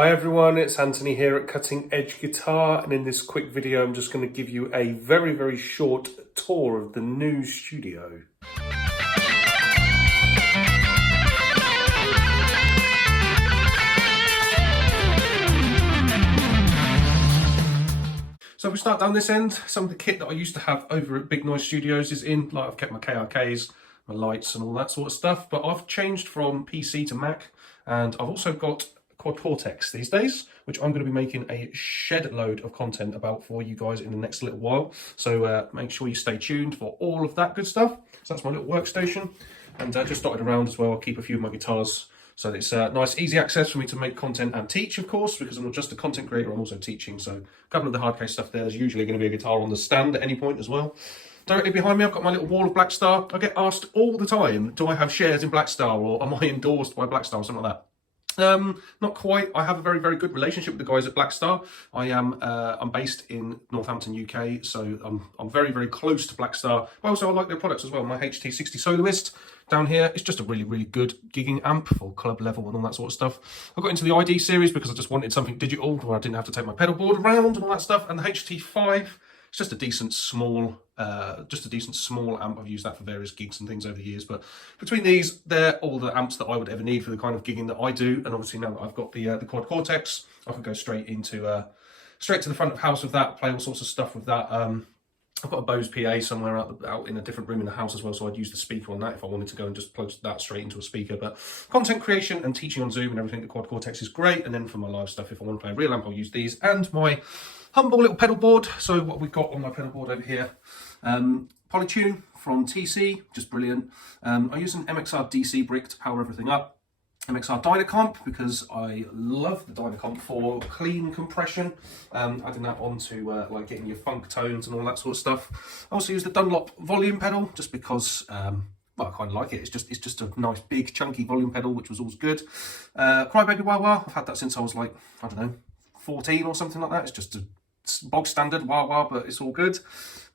Hi everyone, it's Anthony here at Cutting Edge Guitar, and in this quick video I'm just going to give you a very short tour of the new studio. So if we start down this end, some of the kit that I used to have over at Big Noise Studios is in. Like, I've kept my KRKs, my lights and all that sort of stuff, but I've changed from PC to Mac, and I've also got Quad Cortex these days, which I'm going to be making a shed load of content about for you guys in the next little while. So make sure you stay tuned for all of that good stuff. So that's my little workstation, and just dotted around as well. I'll keep a few of my guitars so that it's nice, easy access for me to make content and teach, of course, because I'm not just a content creator, I'm also teaching. So a couple of the hard case stuff there. There's usually going to be a guitar on the stand at any point as well. Directly behind me, I've got my little wall of Blackstar. I get asked all the time, do I have shares in Blackstar, or am I endorsed by Blackstar or something like that? Not quite. I have a very good relationship with the guys at Blackstar. I'm based in Northampton, UK, so I'm very close to Blackstar. But also I like their products as well. My HT60 Soloist down here, it's just a really good gigging amp for club level and all that sort of stuff. I got into the ID series because I just wanted something digital where I didn't have to take my pedal board around and all that stuff. And the HT5, it's just a decent small amp. I've used that for various gigs and things over the years, but between these, they're all the amps that I would ever need for the kind of gigging that I do. And obviously now that I've got the Quad Cortex, I can go straight to the front of house with that, play all sorts of stuff with that. I've got a Bose PA somewhere out in a different room in the house as well, so I'd use the speaker on that if I wanted to go and just plug that straight into a speaker. But content creation and teaching on Zoom and everything, the Quad Cortex is great. And then for my live stuff, if I want to play a real amp, I'll use these and my humble little pedal board. So what we've got on my pedal board over here, Polytune from TC, just brilliant. I use an MXR DC brick to power everything up. MXR Dynacomp, because I love the Dynacomp for clean compression, adding that onto like getting your funk tones and all that sort of stuff. I also use the Dunlop volume pedal just because well, I kind of like it. It's just a nice big chunky volume pedal, which was always good. Crybaby Wah Wah, I've had that since I was like, I don't know, 14 or something like that. It's just a bog standard wah wah, but it's all good.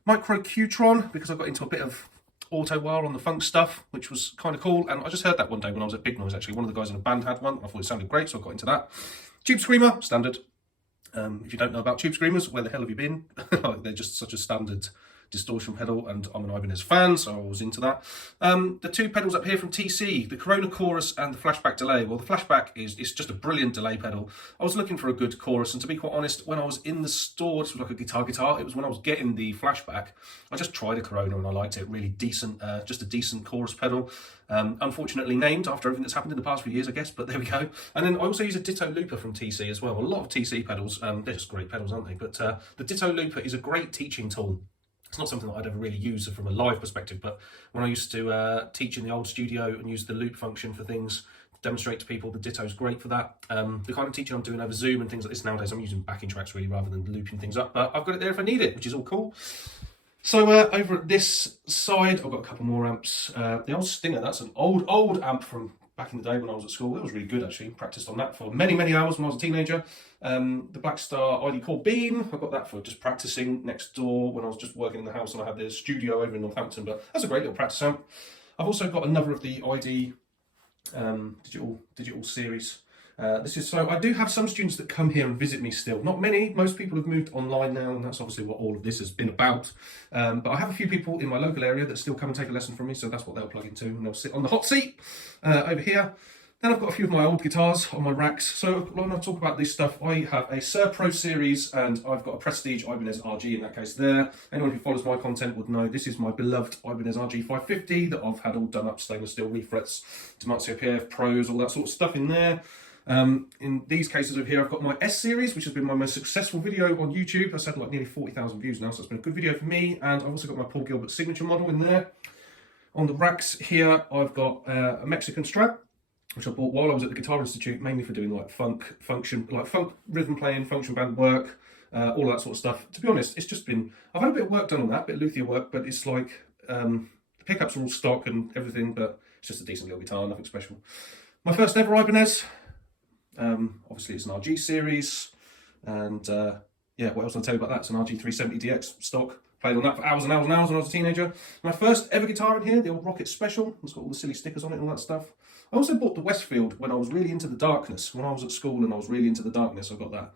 Micro Qtron, because I got into a bit of auto wah on the funk stuff, which was kind of cool. And I just heard that one day when I was at Big Noise, actually. One of the guys in a band had one. I thought it sounded great, so I got into that. Tube Screamer, standard. If you don't know about Tube Screamers, where the hell have you been? They're just such a standard distortion pedal, and I'm an Ibanez fan, so I was into that. The two pedals up here from TC, the Corona Chorus and the Flashback Delay. Well, the Flashback is just a brilliant delay pedal. I was looking for a good chorus, and to be quite honest, when I was in the store, this was like a guitar, it was when I was getting the Flashback, I just tried a Corona and I liked it. Really decent, just a decent chorus pedal. Unfortunately named after everything that's happened in the past few years, I guess, but there we go. And then I also use a Ditto Looper from TC as well. A lot of TC pedals, they're just great pedals, aren't they? But the Ditto Looper is a great teaching tool. It's not something that I'd ever really use from a live perspective, but when I used to teach in the old studio and use the loop function for things, demonstrate to people, the Ditto's great for that. The kind of teaching I'm doing over Zoom and things like this nowadays, I'm using backing tracks really rather than looping things up, but I've got it there if I need it, which is all cool. So over at this side, I've got a couple more amps. The old Stinger, that's an old amp from back in the day when I was at school. It was really good, actually. Practiced on that for many hours when I was a teenager. The Blackstar ID Core Beam, I got that for just practicing next door when I was just working in the house, and I had the studio over in Northampton, but that's a great little practice amp. I've also got another of the ID digital series. So I do have some students that come here and visit me still. Not many. Most people have moved online now, and that's obviously what all of this has been about. But I have a few people in my local area that still come and take a lesson from me, so that's what they'll plug into, and they'll sit on the hot seat over here. Then I've got a few of my old guitars on my racks. So when I talk about this stuff, I have a Sir Pro series, and I've got a Prestige Ibanez RG in that case there. Anyone who follows my content would know this is my beloved Ibanez RG 550 that I've had all done up, stainless steel refrets, Damasio PF Pros, all that sort of stuff in there. In these cases over here, I've got my S series, which has been my most successful video on YouTube. It's had like nearly 40,000 views now, so it's been a good video for me. And I've also got my Paul Gilbert signature model in there. On the racks here, I've got a Mexican Strat, which I bought while I was at the Guitar Institute, mainly for doing like funk rhythm playing, function band work, all that sort of stuff. To be honest, it's just been, I've had a bit of work done on that, a bit of luthier work, but it's like, the pickups are all stock and everything, but it's just a decent little guitar, nothing special. My first ever Ibanez, obviously it's an RG series, and yeah, what else can I tell you about that? It's an RG 370DX stock. Played on that for hours and hours when I was a teenager. My first ever guitar in here, the old Rocket Special. It's got all the silly stickers on it and all that stuff. I also bought the Westfield when I was really into the darkness. When I was at school and I was really into the darkness, I got that.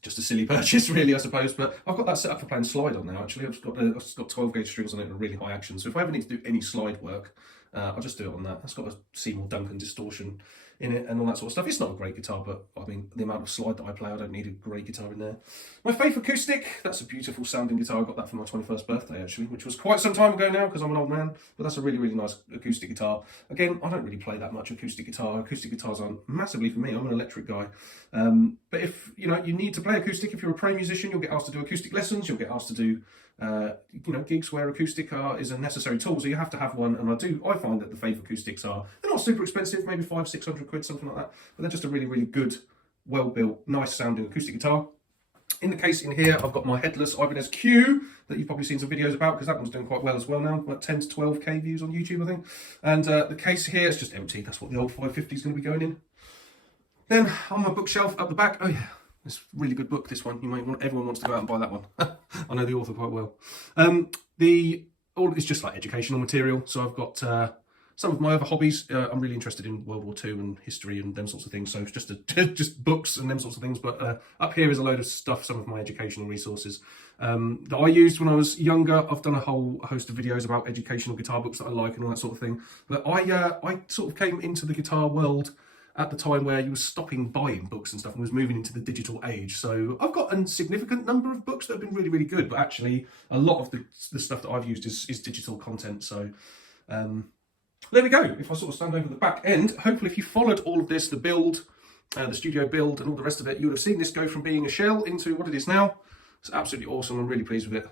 Just a silly purchase, really, I suppose. But I've got that set up for playing slide on now, actually. I've got 12 gauge strings on it and really high action. So if I ever need to do any slide work, I'll just do it on that. It's got a Seymour Duncan distortion in it and all that sort of stuff. It's not a great guitar, but I mean, the amount of slide that I play, I don't need a great guitar in there. My Faith Acoustic, that's a beautiful sounding guitar. I got that for my 21st birthday, actually, which was quite some time ago now because I'm an old man. But that's a really, really nice acoustic guitar. Again, I don't really play that much acoustic guitar. Acoustic guitars aren't massively for me. I'm an electric guy. But if you need to play acoustic, if you're a pro musician, you'll get asked to do acoustic lessons. You'll get asked to do gigs where acoustic is a necessary tool, so you have to have one. And I find that the Faith Acoustics they're not super expensive, maybe 500-600 quid, something like that, but they're just a really, really good, well built, nice sounding acoustic guitar. In the case in here, I've got my headless Ibanez Q that you've probably seen some videos about, because that one's doing quite well as well now, like 10 to 12k views on YouTube, I think. And the case here is just empty. That's what the old 550 is going to be going in. Then on my bookshelf up the back, oh yeah, this really good book, this one. Everyone wants to go out and buy that one. I know the author quite well. All it's just like educational material. So I've got some of my other hobbies. I'm really interested in World War II and history and them sorts of things. So it's just books and them sorts of things. But up here is a load of stuff, some of my educational resources that I used when I was younger. I've done a whole host of videos about educational guitar books that I like and all that sort of thing. But I sort of came into the guitar world at the time where you were stopping buying books and stuff and was moving into the digital age. So I've got a significant number of books that have been really, really good, but actually a lot of the stuff that I've used is digital content. So there we go. If I sort of stand over the back end, hopefully if you followed all of this, the build, the studio build and all the rest of it, you would have seen this go from being a shell into what it is now. It's absolutely awesome. I'm really pleased with it.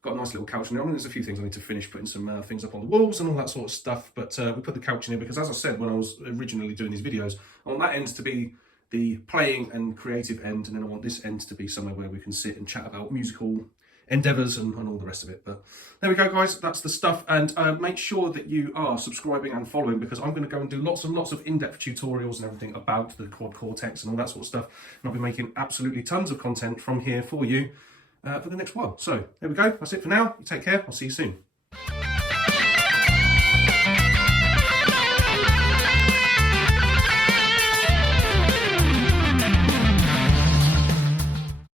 Got a nice little couch in there. I mean, there's a few things I need to finish, putting some things up on the walls and all that sort of stuff. But we put the couch in here because, as I said, when I was originally doing these videos, I want that end to be the playing and creative end, and then I want this end to be somewhere where we can sit and chat about musical endeavours and all the rest of it. But there we go, guys. That's the stuff. And make sure that you are subscribing and following, because I'm going to go and do lots and lots of in-depth tutorials and everything about the Quad Cortex and all that sort of stuff. And I'll be making absolutely tons of content from here for you for the next while. So there we go. That's it for now. You take care. I'll see you soon.